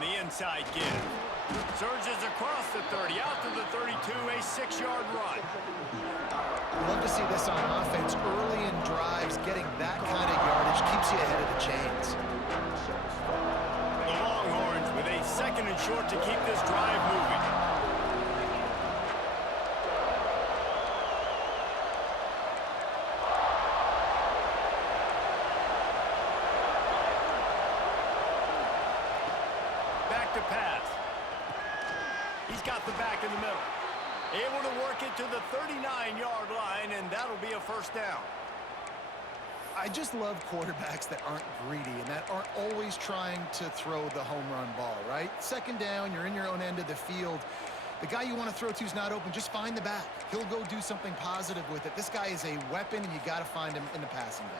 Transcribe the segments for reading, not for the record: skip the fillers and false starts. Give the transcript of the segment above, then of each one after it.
on the inside give. Surges across the 30, out to the 32, a 6-yard run. Love to see this on offense. Early in drives, getting that kind of yardage keeps you ahead of the chains. The Longhorns with a 2nd and short to keep this drive moving. Back to pass. He's got the back in the middle. Able to work it to the 39-yard line, and that'll be a 1st down. I just love quarterbacks that aren't greedy and that aren't always trying to throw the home run ball, right? 2nd down, you're in your own end of the field. The guy you want to throw to is not open. Just find the back. He'll go do something positive with it. This guy is a weapon, and you got to find him in the passing game.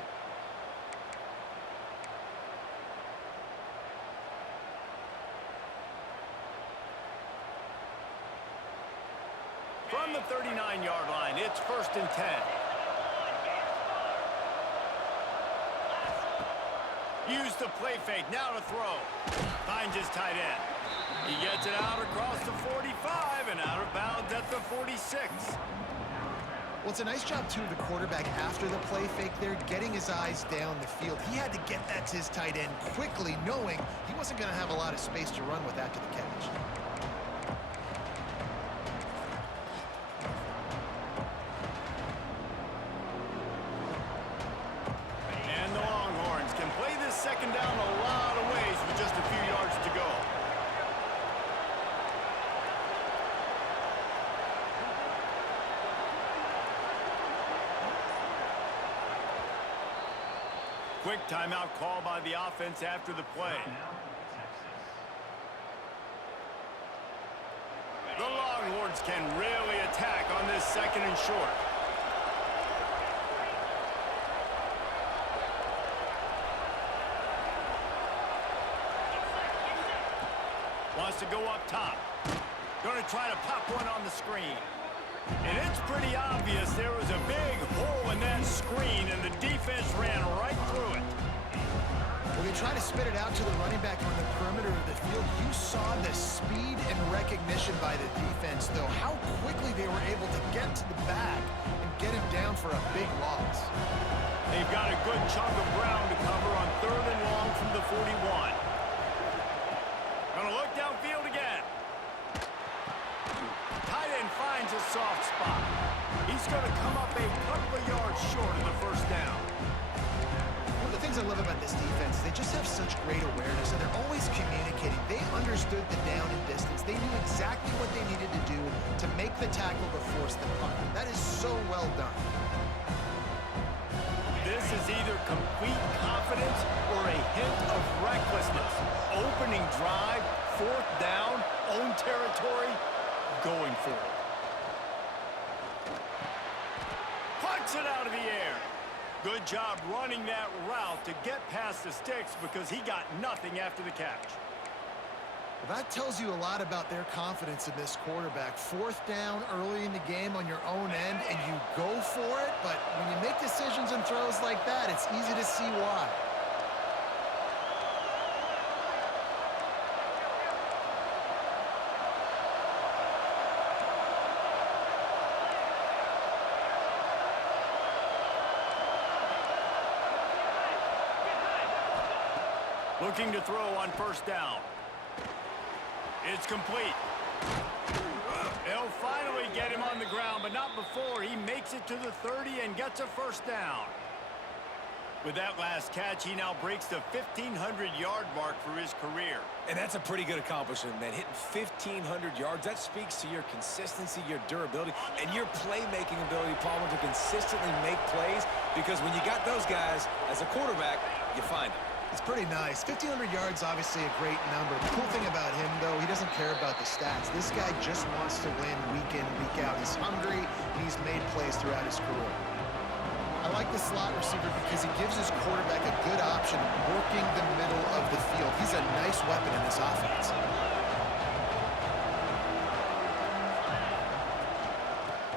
From the 39-yard line, it's 1st and 10. Use the play fake, now to throw. Finds his tight end. He gets it out across the 45 and out of bounds at the 46. Well, it's a nice job, too, of the quarterback after the play fake there, getting his eyes down the field. He had to get that to his tight end quickly, knowing he wasn't going to have a lot of space to run with after the catch. And the Longhorns can play this 2nd down a lot of ways with just a few yards to go. Quick timeout call by the offense after the play. The Longhorns can really attack on this 2nd and short. Wants to go up top. Going to try to pop one on the screen. And it's pretty obvious there was a big hole in that screen, and the defense ran right through it. Well, they try to spit it out to the running back on the perimeter of the field. You saw the speed and recognition by the defense, though. How quickly they were able to get to the back and get him down for a big loss. They've got a good chunk of ground to cover on 3rd and long from the 41. Gonna look downfield again. Tight end finds a soft spot. He's gonna come up a couple of yards short of the 1st down. One of the things I love about this defense is they just have such great awareness, and they're always communicating. They understood the down and distance. They knew exactly what they needed to do to make the tackle to force the punt. That is so well done. This is either complete confidence or a hint of recklessness. Opening drive, 4th down, own territory, going for it. Punts it out of the air. Good job running that route to get past the sticks because he got nothing after the catch. Well, that tells you a lot about their confidence in this quarterback. 4th down early in the game on your own end, and you go for it, but when you make decisions and throws like that, it's easy to see why. Looking to throw on 1st down. It's complete. They'll finally get him on the ground, but not before he makes it to the 30 and gets a 1st down. With that last catch, he now breaks the 1,500-yard mark for his career. And that's a pretty good accomplishment, man. Hitting 1,500 yards, that speaks to your consistency, your durability, and your playmaking ability, Palmer, to consistently make plays, because when you got those guys, as a quarterback, you find them. It's pretty nice. 1,500 yards, obviously a great number. The cool thing about him, though, he doesn't care about the stats. This guy just wants to win week in, week out. He's hungry, and he's made plays throughout his career. I like the slot receiver because he gives his quarterback a good option working the middle of the field. He's a nice weapon in this offense.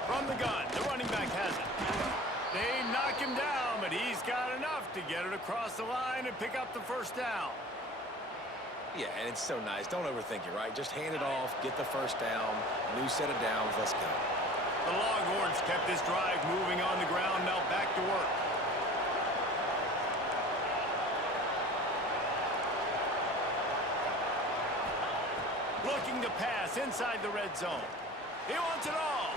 From the gun, the running back has it. They knock him down, but he's got enough to get it across the line and pick up the 1st down. Yeah, and it's so nice. Don't overthink it, right? Just hand it off, get the first down, new set of downs, let's go. The Longhorns kept this drive moving on the ground, now back to work. Looking to pass inside the red zone. He wants it all.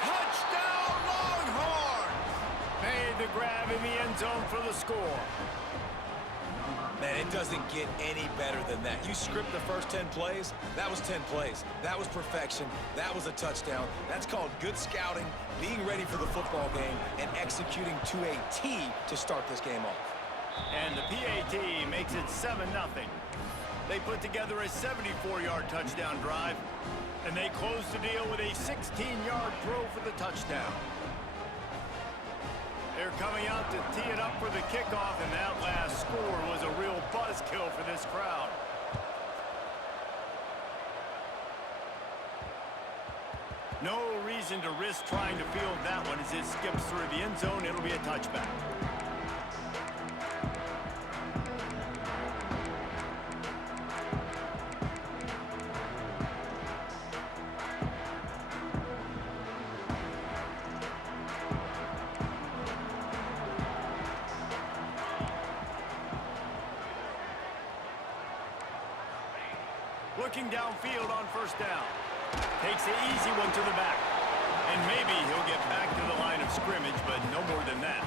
Touchdown, Longhorns! Made the grab in the end zone for the score. Man, it doesn't get any better than that. You script the first 10 plays, that was 10 plays. That was perfection. That was a touchdown. That's called good scouting, being ready for the football game, and executing to a T to start this game off. And the PAT makes it 7-0. They put together a 74-yard touchdown drive, and they close the deal with a 16-yard throw for the touchdown. They're coming out to tee it up for the kickoff, and that last score was a real buzzkill for this crowd. No reason to risk trying to field that one as it skips through the end zone. It'll be a touchback. Looking downfield on first down. Takes the easy one to the back. And maybe he'll get back to the line of scrimmage, but no more than that.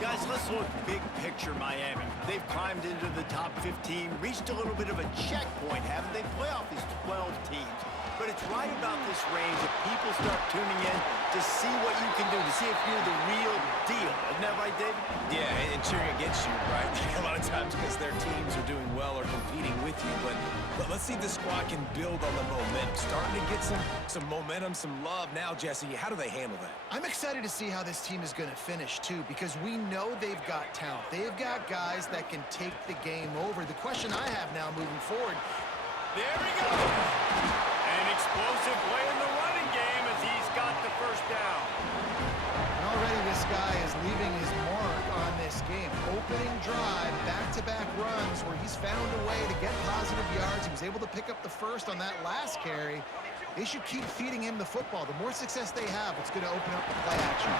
Guys, let's look big picture Miami. They've climbed into the top 15, reached a little bit of a checkpoint, haven't they? Playoff is 12 teams. But it's right about this range that people start tuning in to see what you can do, to see if you're the real deal. Isn't that right, David? Yeah, and cheering against you, right? A lot of times because their teams are doing well or competing with you. But let's see if the squad can build on the momentum. Starting to get some momentum, some love. Now, Jesse, how do they handle that? I'm excited to see how this team is going to finish, too, because we know they've got talent. They've got guys that can take the game over. The question I have now moving forward. There he goes. An explosive play in the running game as he's got the first down. And already this guy is leaving his mark on this game. Opening drive, back-to-back runs where he's found a way to get positive yards. He was able to pick up the first on that last carry. They should keep feeding him the football. The more success they have, it's going to open up the play action.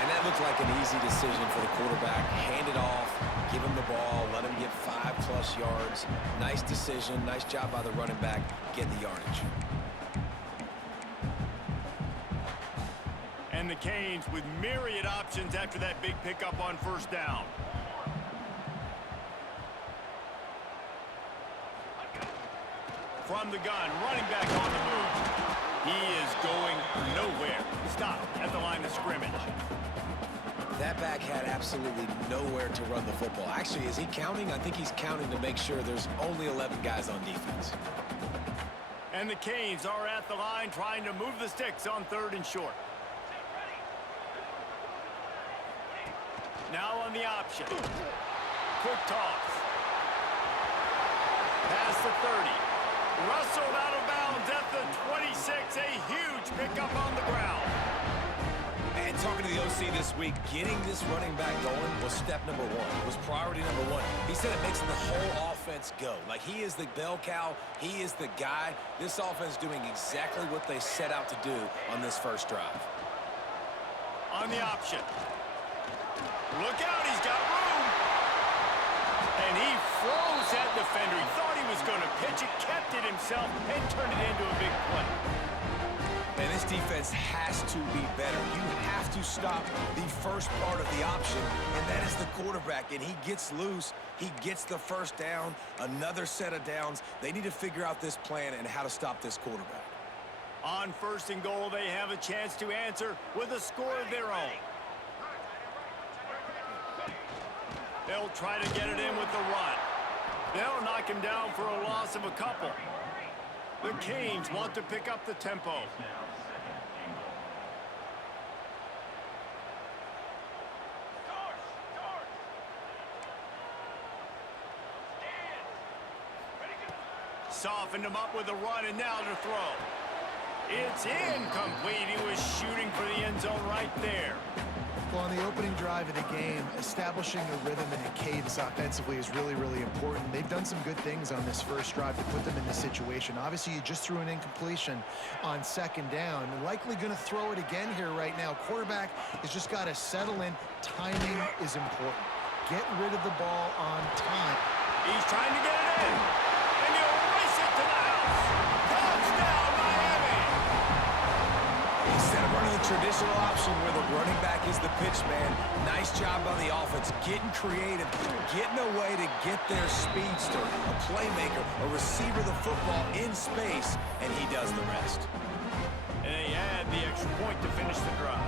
And that looked like an easy decision for the quarterback. Hand it off, give him the ball, let him get 5+ yards. Nice decision, nice job by the running back, get the yardage. And the Canes with myriad options after that big pickup on first down. From the gun, running back on the move. He is going nowhere. Stop at the line of scrimmage. That back had absolutely nowhere to run the football. Actually, is he counting? I think he's counting to make sure there's only 11 guys on defense. And the Canes are at the line trying to move the sticks on 3rd and short. Now on the option. Quick toss. Past the 30. Rustled out of bounds at the 26. A huge pickup on the ground. And talking to the OC this week, getting this running back going was step number 1. It was priority number 1. He said it makes the whole offense go. Like, he is the bell cow. He is the guy. This offense doing exactly what they set out to do on this first drive. On the option. Look out, he's got room. And he froze that defender. He thought he was going to pitch it, kept it himself, and turned it into a big play. And this defense has to be better. You have to stop the first part of the option, and that is the quarterback. And he gets loose. He gets the first down, another set of downs. They need to figure out this plan and how to stop this quarterback. On 1st and goal, they have a chance to answer with a score of their own. They'll try to get it in with the run. They'll knock him down for a loss of a couple. The Canes want to pick up the tempo. Softened him up with a run, and now to throw. It's incomplete. He was shooting for the end zone right there. Well, on the opening drive of the game, establishing a rhythm and a cadence offensively is really, really important. They've done some good things on this first drive to put them in this situation. Obviously, you just threw an incompletion on second down. Likely going to throw it again here right now. Quarterback has just got to settle in. Timing is important. Get rid of the ball on time. He's trying to get it in. And he'll race it to the house. Touchdown, Miami! Instead of running the traditional option where the running back is the pitch man, nice job by the offense, getting creative, getting a way to get their speedster, a playmaker, a receiver the football in space, and he does the rest. And they add the extra point to finish the drive.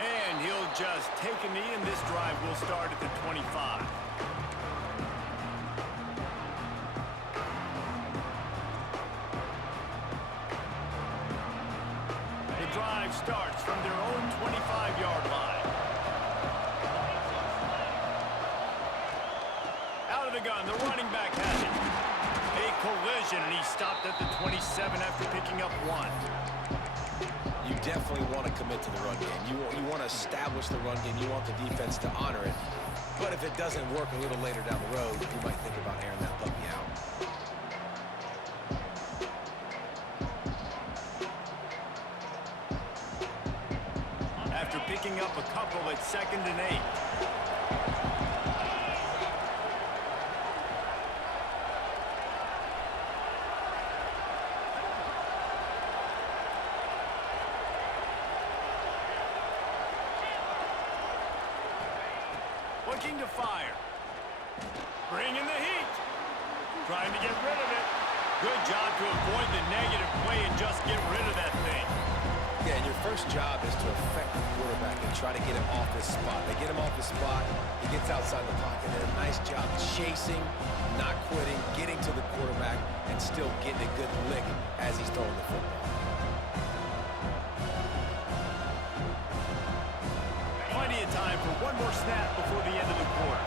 And he'll just take a knee, and this drive will start at the 25. The drive starts from their own 25-yard line. Out of the gun, the running back has it. A collision, and he stopped at the 27 after picking up 1. You definitely want to commit to the run game. You want to establish the run game. You want the defense to honor it. But if it doesn't work a little later down the road, you might think about airing that puppy out. After picking up a couple at 2nd and 8. Looking to fire. Bringing the heat. Trying to get rid of it. Good job to avoid the negative play and just get rid of that thing. Yeah, and your first job is to affect the quarterback and try to get him off his spot. They get him off his spot, he gets outside the pocket. They did a nice job chasing, not quitting, getting to the quarterback, and still getting a good lick as he's throwing the football. Plenty of time for one more snap before the end of the quarter.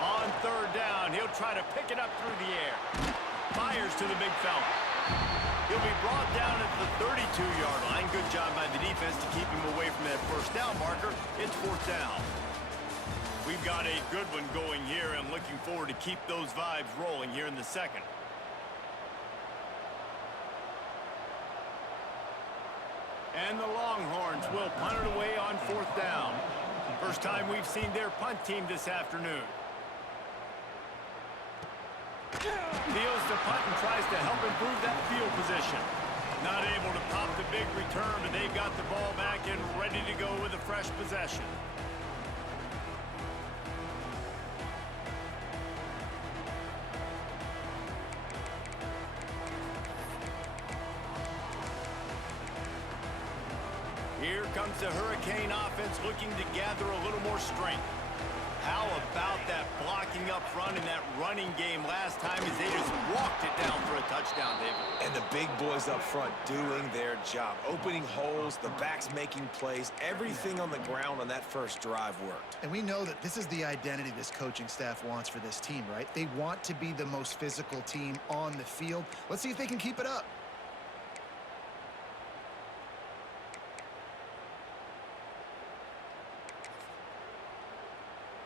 On 3rd down, he'll try to pick it up through the air. Fires to the big fella. He'll be brought down at the 32-yard line. Good job by the defense to keep him away from that first down marker. It's 4th down. We've got a good one going here and looking forward to keep those vibes rolling here in the second. And the Longhorns will punt it away on 4th down. First time we've seen their punt team this afternoon. Feels the punt and tries to help improve that field position. Not able to pop the big return, but they've got the ball back and ready to go with a fresh possession. Here comes the Hurricane offense looking to gather a little more strength. How about that blocking up front in that running game last time as they just walked it down for a touchdown, David? And the big boys up front doing their job. Opening holes, the backs making plays. Everything on the ground on that first drive worked. And we know that this is the identity this coaching staff wants for this team, right? They want to be the most physical team on the field. Let's see if they can keep it up.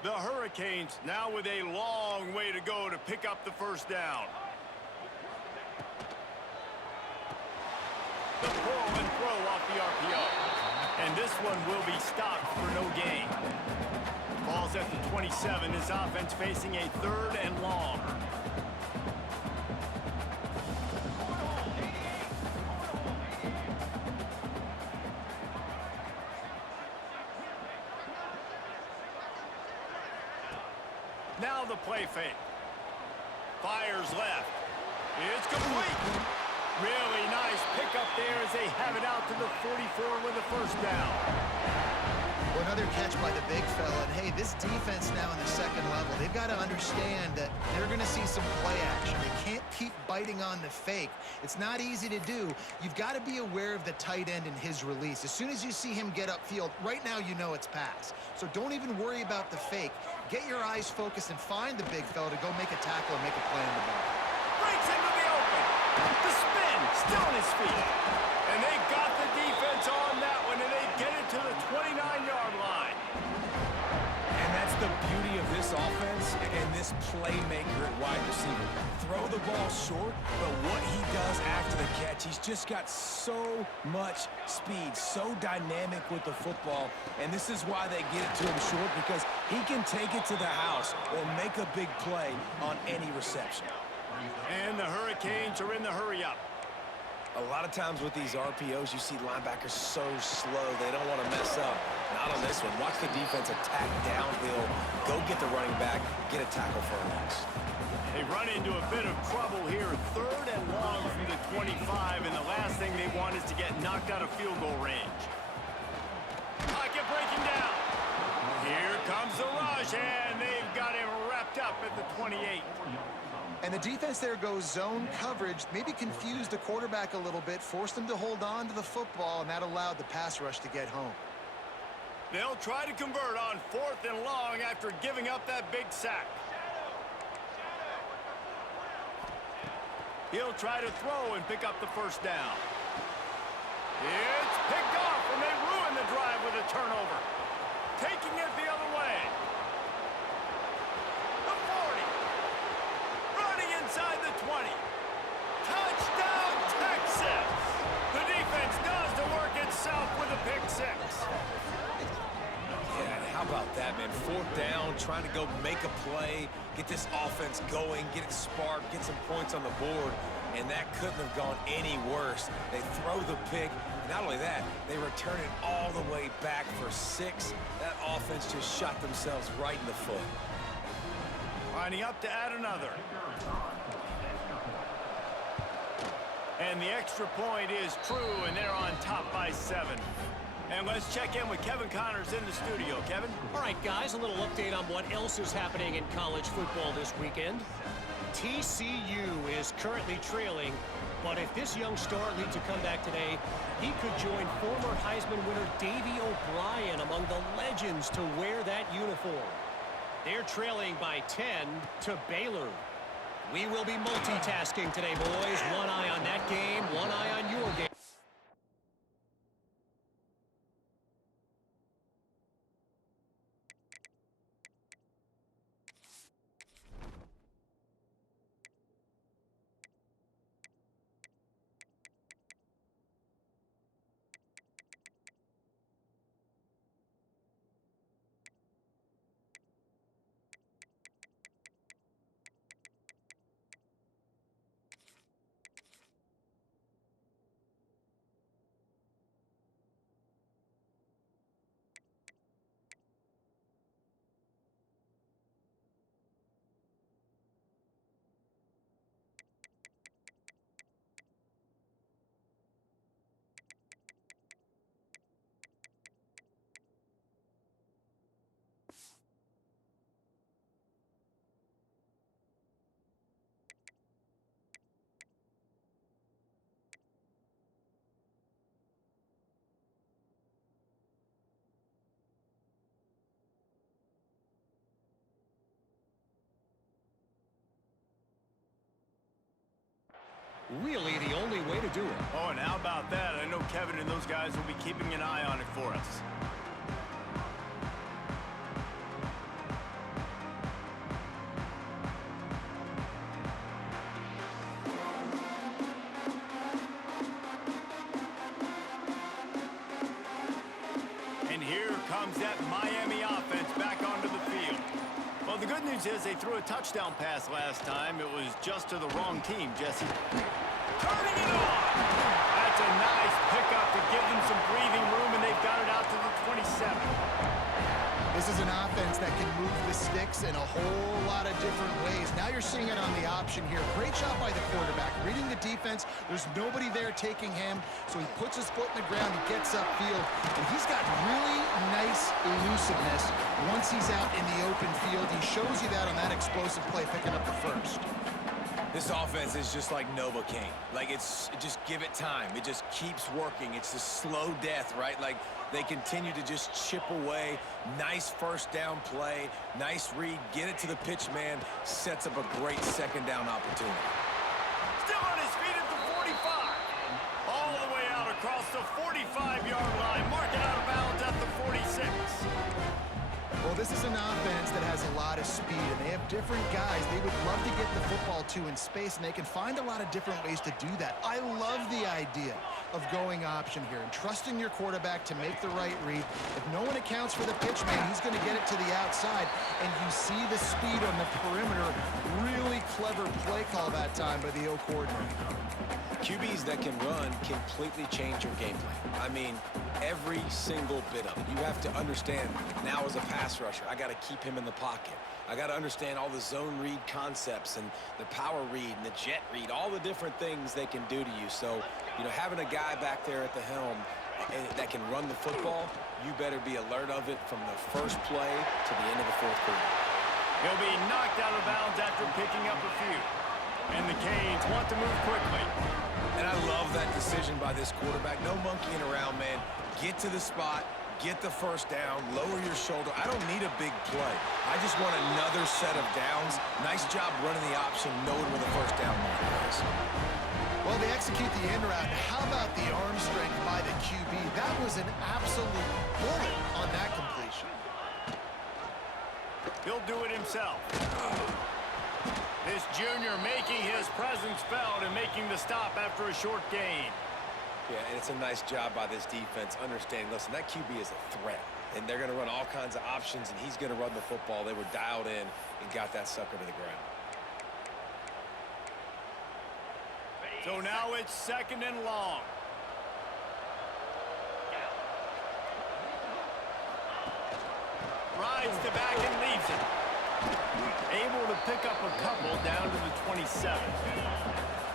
The Hurricanes now with a long way to go to pick up the first down. The pull and throw off the RPO. And this one will be stopped for no gain. Ball's at the 27. His offense facing a 3rd and long. Now the play fake. Fires left. It's complete. Really nice pickup there as they have it out to the 44 with a first down. Well, another catch by the big fella. And hey, this defense now in the second level, they've got to understand that they're going to see some play action. They can't keep biting on the fake. It's not easy to do. You've got to be aware of the tight end and his release. As soon as you see him get upfield, right now you know it's pass. So don't even worry about the fake. Get your eyes focused and find the big fella to go make a tackle and make a play on the ball. Breaks into the open. The spin, still on his feet. And they got the defense on that one, and they get it to the 29-yard line. And that's the beauty of this offense and this playmaker at wide receiver. Throw the ball short, but what he does after the catch, he's just got so much speed, so dynamic with the football. And this is why they get it to him short, because he can take it to the house or make a big play on any reception. And the Hurricanes are in the hurry-up. A lot of times with these RPOs, you see linebackers so slow, they don't want to mess up. Not on this one. Watch the defense attack downhill, go get the running back, get a tackle for a loss. They run into a bit of trouble here. 3rd and long from the 25, and the last thing they want is to get knocked out of field goal range. Pocket breaking down. Here comes the rush, and they've got him wrapped up at the 28. And the defense there goes zone coverage, maybe confused the quarterback a little bit, forced him to hold on to the football, and that allowed the pass rush to get home. They'll try to convert on 4th and long after giving up that big sack. He'll try to throw and pick up the first down. It's picked off, and they ruin the drive with a turnover. Taking it the other way. The 40. Running inside the 20. Touchdown, Texas! The defense does the work itself with a pick 6. Yeah, how about that, man? 4th down, trying to go make a play, get this offense going, get it sparked, get some points on the board, and that couldn't have gone any worse. They throw the pick, and not only that, they return it all the way back for 6. That offense just shot themselves right in the foot. Lining up to add another. And the extra point is true, and they're on top by 7. And let's check in with Kevin Connors in the studio. Kevin? All right, guys, a little update on what else is happening in college football this weekend. TCU is currently trailing, but if this young star leads a comeback today, he could join former Heisman winner Davey O'Brien among the legends to wear that uniform. They're trailing by 10 to Baylor. We will be multitasking today, boys. One eye on that game, one eye on your game. Really the only way to do it. Oh, and how about that? I know Kevin and those guys will be keeping an eye on it for us. And here comes that Miami offense back onto the field. Well, the good news is they threw a touchdown pass last time. It was just to the wrong team, Jesse. Turning it on! That's a nice pickup to give them some breathing room, and they've got it out to the 27. This is an offense that can move the sticks in a whole lot of different ways. Now you're seeing it on the option here. Great job by the quarterback. Reading the defense, there's nobody there taking him, so he puts his foot in the ground, he gets upfield, and he's got really nice elusiveness once he's out in the open field. He shows you that on that explosive play, picking up the first. This offense is just like Novocaine. Like, just give it time. It just keeps working. It's a slow death, right? Like, they continue to just chip away. Nice first down play. Nice read. Get it to the pitch man. Sets up a great second down opportunity. Still on his feet at the 45. All the way out across the 45-yard line. Marking out of bounds at the 46. Well, this is an offense that has a lot of speed, and they have different guys they would love to get the football to in space, and they can find a lot of different ways to do that. I love the idea of going option here and trusting your quarterback to make the right read. If no one accounts for the pitch man, he's going to get it to the outside, and you see the speed on the perimeter. Really clever play call that time by the O coordinator. QBs that can run completely change your game plan. I mean, every single bit of it. You have to understand, now as a pass rusher, I got to keep him in the pocket. I got to understand all the zone read concepts and the power read and the jet read, all the different things they can do to you. So, you know, having a guy back there at the helm that can run the football, you better be alert of it from the first play to the end of the fourth quarter. He'll be knocked out of bounds after picking up a few. And the Canes want to move quickly. And I love that decision by this quarterback. No monkeying around, man. Get to the spot, get the first down, lower your shoulder. I don't need a big play. I just want another set of downs. Nice job running the option, knowing where the first down marker is. Well, they execute the end route. How about the arm strength by the QB? That was an absolute bullet on that completion. He'll do it himself. This junior making his presence felt and making the stop after a short gain. Yeah, and it's a nice job by this defense understanding, listen, that QB is a threat, and they're going to run all kinds of options, and he's going to run the football. They were dialed in and got that sucker to the ground. So now it's 2nd and long. Rides the back and leaves it. Able to pick up a couple down to the 27.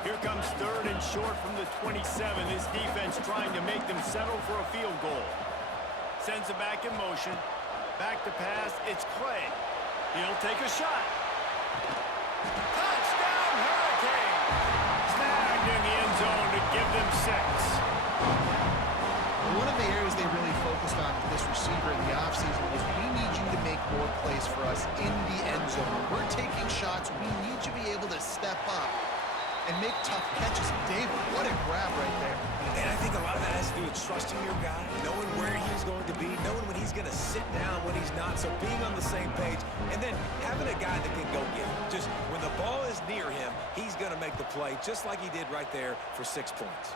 Here comes 3rd and short from the 27. This defense trying to make them settle for a field goal. Sends it back in motion. Back to pass. It's Clay. He'll take a shot. Touchdown, Hurricane! Snagged in the end zone to give them 6. One of the areas they really focused on with this receiver in the offseason was we need you to make more plays for us in the end zone. When we're taking shots, we need you to be able to step up and make tough catches. David, what a grab right there. And I think a lot of that has to do with trusting your guy, knowing where he's going to be, knowing when he's going to sit down, when he's not, so being on the same page, and then having a guy that can go get it. Just when the ball is near him, he's going to make the play, just like he did right there for 6 points.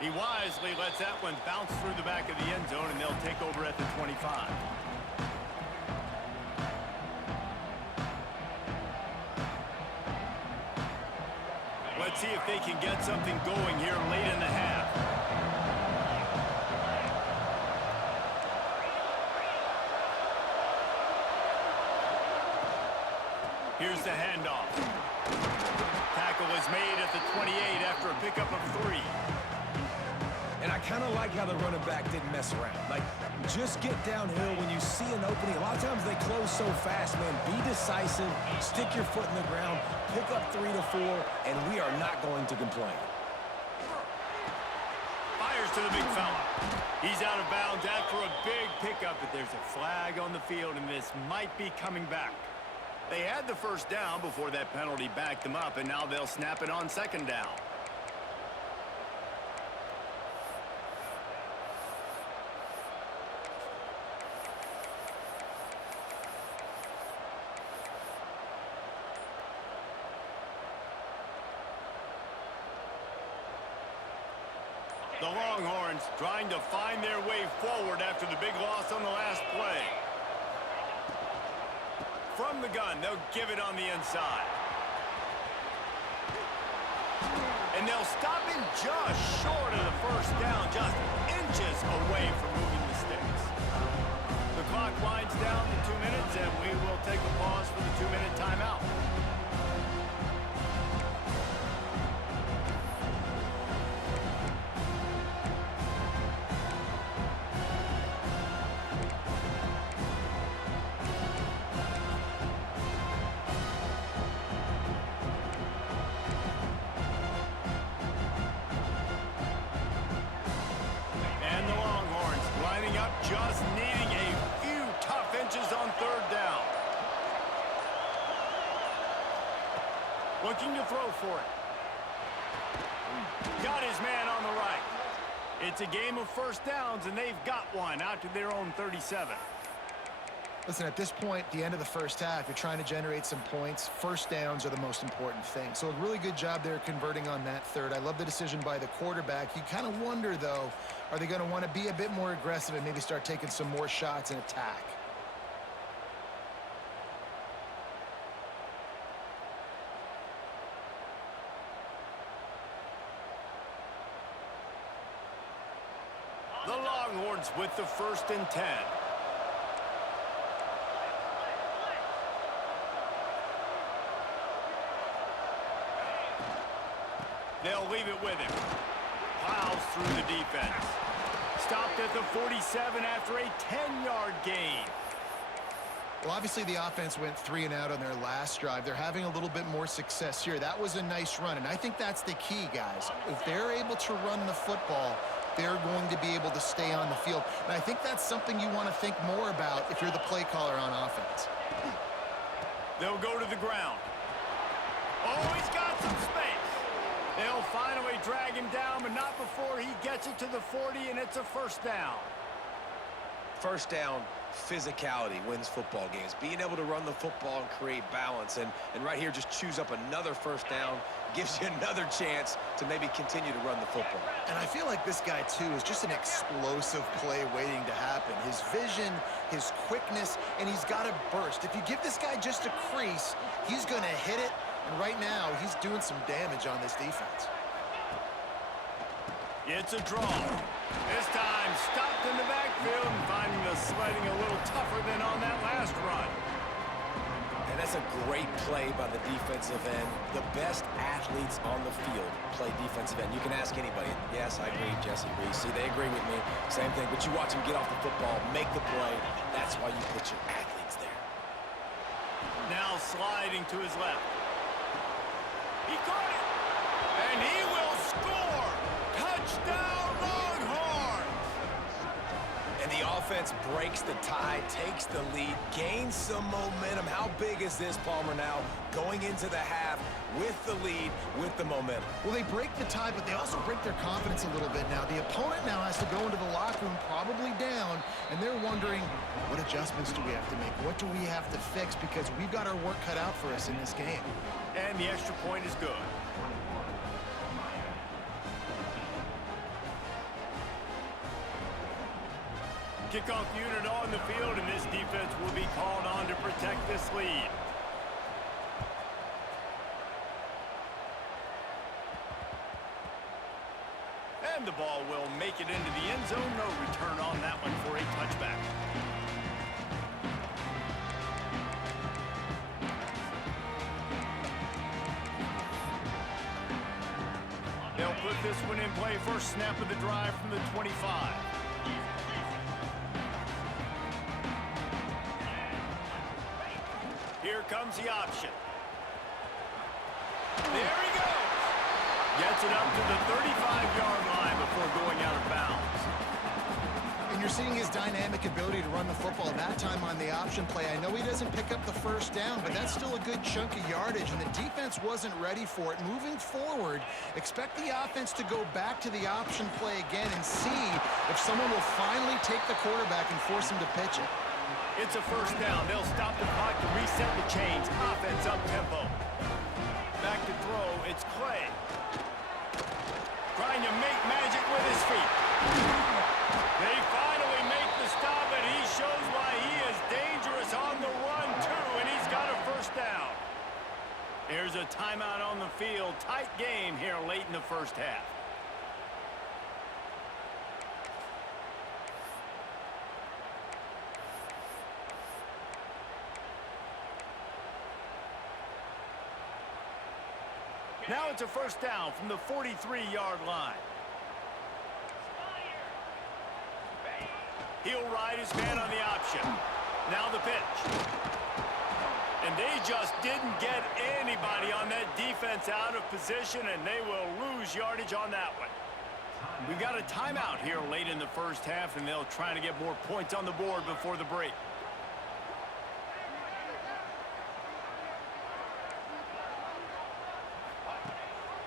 He wisely lets that one bounce through the back of the end zone, and they'll take over at the 25. Let's see if they can get something going here late in the half. Here's the handoff. Tackle is made at the 28 after a pickup of 3. And I kind of like how the running back didn't mess around. Like, just get downhill when you see an opening. A lot of times they close so fast, man. Be decisive, stick your foot in the ground, pick up 3 to 4, and we are not going to complain. Fires to the big fella. He's out of bounds after a big pickup, but there's a flag on the field, and this might be coming back. They had the first down before that penalty backed them up, and now they'll snap it on 2nd down. The Longhorns trying to find their way forward after the big loss on the last play. From the gun, they'll give it on the inside. And they'll stop him just short of the first down, just inches away from moving the sticks. clock winds down to 2 minutes, and we will take a pause for the 2-minute timeout. Just needing a few tough inches on 3rd down. Looking to throw for it. Got his man on the right. It's a game of 1st downs, and they've got one out to their own 37. Listen, at this point, the end of the 1st half, you're trying to generate some points. 1st downs are the most important thing. So a really good job there converting on that 3rd. I love the decision by the quarterback. You kind of wonder, though, are they going to want to be a bit more aggressive and maybe start taking some more shots and attack? The Longhorns with the 1st and 10. They'll leave it with him. Plows through the defense. Stopped at the 47 after a 10-yard gain. Well, obviously the offense went 3 and out on their last drive. They're having a little bit more success here. That was a nice run, and I think that's the key, guys. If they're able to run the football, they're going to be able to stay on the field. And I think that's something you want to think more about if you're the play caller on offense. They'll go to the ground. Oh, he's got some space. They'll finally drag him down, but not before he gets it to the 40, and it's a 1st down. 1st down, physicality wins football games. Being able to run the football and create balance. And right here, just choose up another 1st down, gives you another chance to maybe continue to run the football. And I feel like this guy, too, is just an explosive play waiting to happen. His vision, his quickness, and he's got a burst. If you give this guy just a crease, he's going to hit it. And right now, he's doing some damage on this defense. It's a draw. This time, stopped in the backfield and finding the sledding a little tougher than on that last run. And that's a great play by the defensive end. The best athletes on the field play defensive end. You can ask anybody. Yes, I agree, Jesse Reese. See, they agree with me. Same thing. But you watch them get off the football, make the play. That's why you put your athletes there. Now sliding to his left. He caught it, and he will score! Touchdown, Longhorns! And the offense breaks the tie, takes the lead, gains some momentum. How big is this, Palmer, now going into the half with the lead, with the momentum? Well, they break the tie, but they also break their confidence a little bit now. The opponent now has to go into the locker room probably down, and they're wondering, what adjustments do we have to make? What do we have to fix? Because we've got our work cut out for us in this game. And the extra point is good. Kickoff unit on the field, and this defense will be called on to protect this lead. And the ball will make it into the end zone. No return on that one for a touchback. They'll put this one in play. First snap of the drive from the 25. Here comes the option. There he goes. Gets it up to the 35-yard line before going out of bounds. And you're seeing his dynamic ability to run the football that time on the option play. I know he doesn't pick up the 1st down, but that's still a good chunk of yardage, and the defense wasn't ready for it. Moving forward, expect the offense to go back to the option play again and see if someone will finally take the quarterback and force him to pitch it. It's a 1st down. They'll stop the clock to reset the chains. Offense up tempo. Back to throw. It's Clay. Trying to make magic with his feet. They finally make the stop, and he shows why he is dangerous on the run, too, and he's got a 1st down. Here's a timeout on the field. Tight game here late in the 1st half. Now it's a first down from the 43-yard line. He'll ride his man on the option. Now the pitch. And they just didn't get anybody on that defense out of position, and they will lose yardage on that one. We've got a timeout here late in the first half, and they'll try to get more points on the board before the break.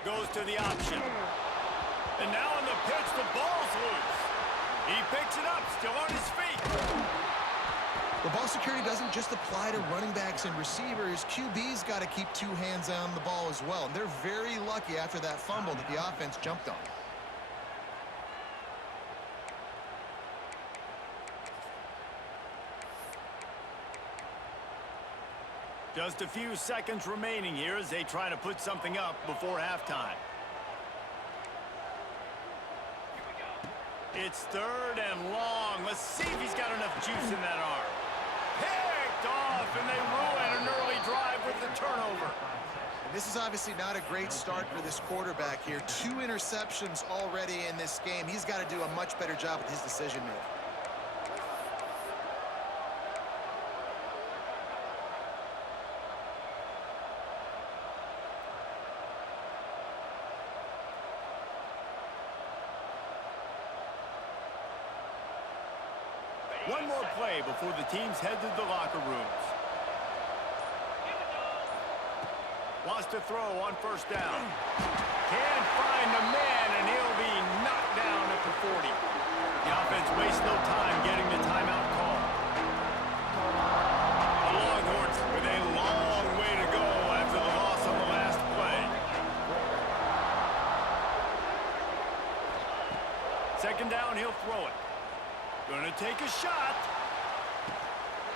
Goes to the option. And now on the pitch, the ball's loose. He picks it up, still on his feet. The ball security doesn't just apply to running backs and receivers. QB's got to keep two hands on the ball as well. And they're very lucky after that fumble that the offense jumped on. Just a few seconds remaining here as they try to put something up before halftime. It's third and long. Let's see if he's got enough juice in that arm. Picked off, and they ruin an early drive with the turnover. And this is obviously not a great start for this quarterback here. 2 interceptions already in this game. He's got to do a much better job with his decision-making. One more play before the teams head to the locker rooms. Wants to throw on first down. Can't find the man, and he'll be knocked down at the 40. The offense wastes no time getting the timeout call. The Longhorns with a long way to go after the loss on the last play. Second down, he'll throw it. Gonna take a shot.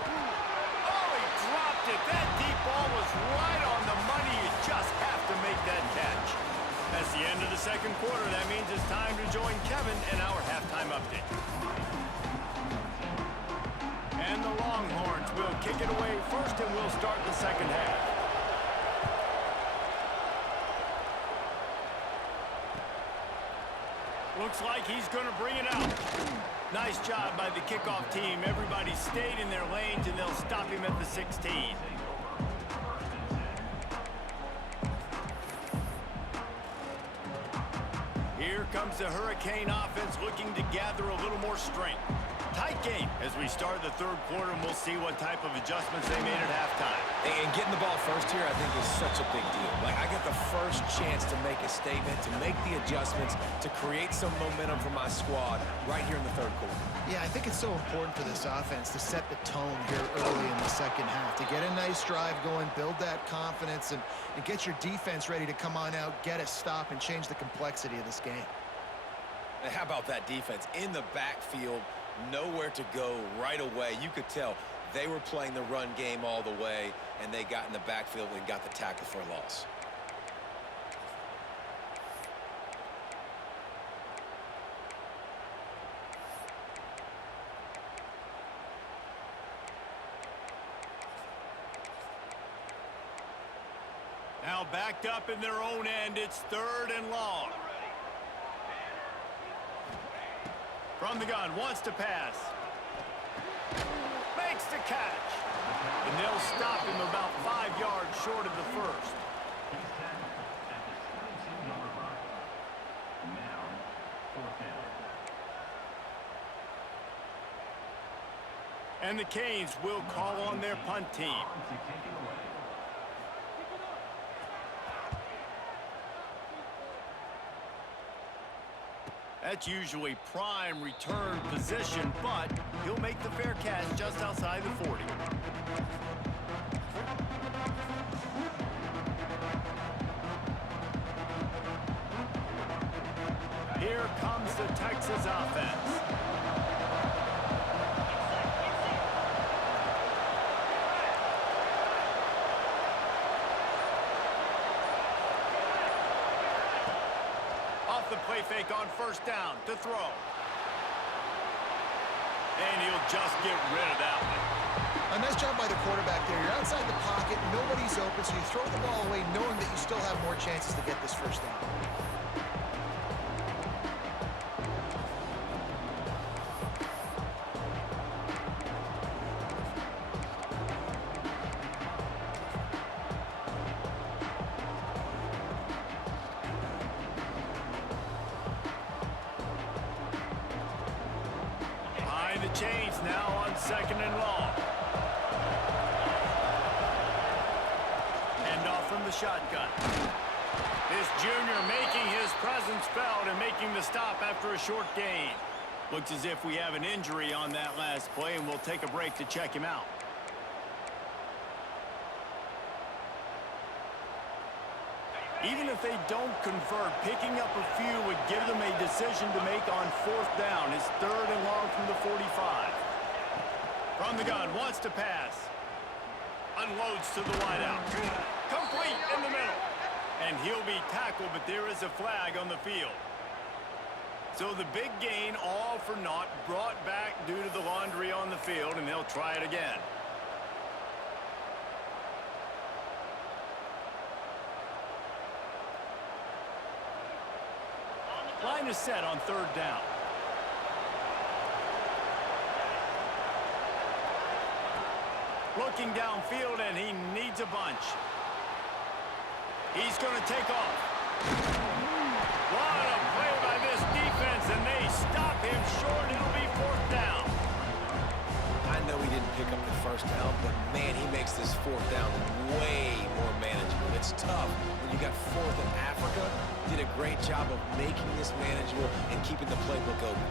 Oh, he dropped it. That deep ball was right on the money. You just have to make that catch. That's the end of the second quarter. That means it's time to join Kevin in our halftime update. And the Longhorns will kick it away first, and we'll start the second half. Looks like he's going to bring it out. Nice job by the kickoff team. Everybody stayed in their lanes, and they'll stop him at the 16. Here comes the Hurricane offense looking to gather a little more strength. Tight game as we start the third quarter, and we'll see what type of adjustments they made at halftime. And getting the ball first here, I think, is such a big deal. Like, I get the first chance to make a statement, to make the adjustments, to create some momentum for my squad right here in the third quarter. Yeah, I think it's so important for this offense to set the tone here early in the second half, to get a nice drive going, build that confidence, and get your defense ready to come on out, get a stop, and change the complexity of this game. And how about that defense in the backfield? Nowhere to go right away. You could tell they were playing the run game all the way, and they got in the backfield and got the tackle for a loss. Now backed up in their own end, it's third and long. From the gun, wants to pass. Makes the catch. And they'll stop him about 5 yards short of the first. And the Canes will call on their punt team. That's usually prime return position, but he'll make the fair catch just outside the 40. Here comes the Texas offense. The play fake on first down to throw. And he'll just get rid of that one. A nice job by the quarterback there. You're outside the pocket, nobody's open, so you throw the ball away knowing that you still have more chances to get this first down. Behind the chains now on 2nd and long. Hand off from the shotgun. This junior making his presence felt and making the stop after a short gain. Looks as if we have an injury on that last play, and we'll take a break to check him out. Even if they don't convert, picking up a few would give them a decision to make on 4th down. It's 3rd and long from the 45. From the gun, wants to pass. Unloads to the wideout. Complete in the middle. And he'll be tackled, but there is a flag on the field. So the big gain, all for naught, brought back due to the laundry on the field, and they'll try it again. Line is set on 3rd down. Looking downfield, and he needs a bunch. He's going to take off. What a play by this defense, and they stop him short. It'll be 4th down. I know he didn't pick up the first down, but, man, he makes this 4th down way more manageable. It's tough when you got 4th in Africa. Did a great job of making this manageable and keeping the playbook open.